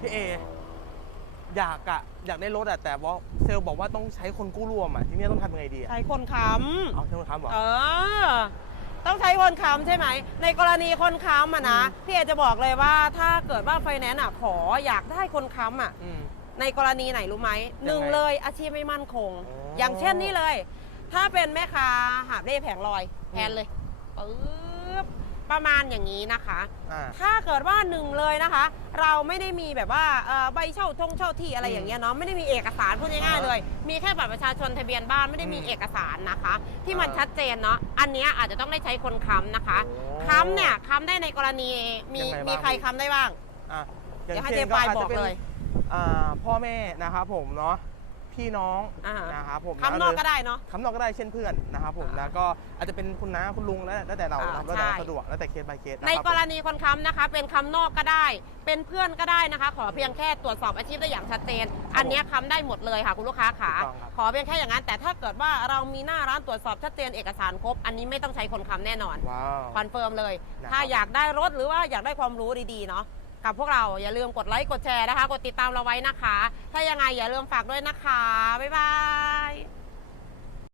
พี่เออยากอะอยากได้รถอะแต่ว่าเซลล์บอกว่าต้องใช้คนกู้รวมอะทีนี้ต้องทำยังไงดีอะใช้คนค้เอาเซลล์ครับบอกำเออ ต้องใช้คนค้ำใช่ไหม ในกรณีคนค้ำอะนะ อืม พี่เอจะบอกเลยว่าถ้าเกิดว่าไฟแนนซ์อะขออยากได้คนค้ำอะอืม ในกรณีไหนรู้ไหมหนึ่งยังไงเลยอาชีพไม่มั่นคง อ๋ออย่างเช่นนี่เลย ถ้าเป็นแม่ค้าหาบเร่แผงลอยแทนเลยปึ๊บ ประมาณอย่างนี้นะคะ อ่า ถ้าเกิดว่าหนึ่งเลยนะคะ เราไม่ได้มีแบบว่าเอ่อใบเช่าทงเช่าที่อะไรอย่างเงี้ยเนาะไม่ได้มีเอกสารพูดง่ายๆเลย มีแค่บัตรประชาชนทะเบียนบ้านไม่ได้มีอืมเอกสารนะคะ ที่มันอ่าชัดเจนเนาะอันเนี้ยอาจจะต้องได้ใช้คนค้ำนะคะโอ้ค้ำเนี่ยค้ำได้ในกรณีมียังไงบ้าง มีใครค้ำได้บ้างอะอเดี๋ย่างยวให้เช่เจนก็ปายอาจบอจะกเป็นเลย อ่าพ่อแม่นะครับผมเนาะ พี่น้องอ่านะครับผมค้ำนอกก็ได้ได้เนาะค้ำนอกก็ได้เช่นเพื่อนนะครับผมอ่านะก็อาจจะเป็นคุณน้าคุณลุงแล้วแล้วแต่เราอ่านะครับแล้วแต่เราใช่สะดวกแล้วแต่เคส by เคสในกรณีคนค้ำนะคะ เป็นค้ำนอกก็ได้ เป็นเพื่อนก็ได้นะคะ ขอเพียงแค่ตรวจสอบอาชีพได้อย่างชัดเจน อันเนี้ยค้ำได้หมดเลยค่ะคุณลูกค้าขาถูกต้องครับ ขอเพียงแค่อย่างนั้น แต่ถ้าเกิดว่าเรามีหน้าร้านตรวจสอบชัดเจนเอกสารครบ อันนี้ไม่ต้องใช้คนค้ำแน่นอน ว้าว คอนเฟิร์มเลย นะครับถ้าอยากได้รถหรือว่าอยากได้ความรู้ดีๆเนาะ กับพวกเราอย่าลืมกดไลค์กดแชร์นะคะ กดติดตามเราไว้นะคะ ถ้ายังไงอย่าลืมฝากด้วยนะคะ บ๊ายบาย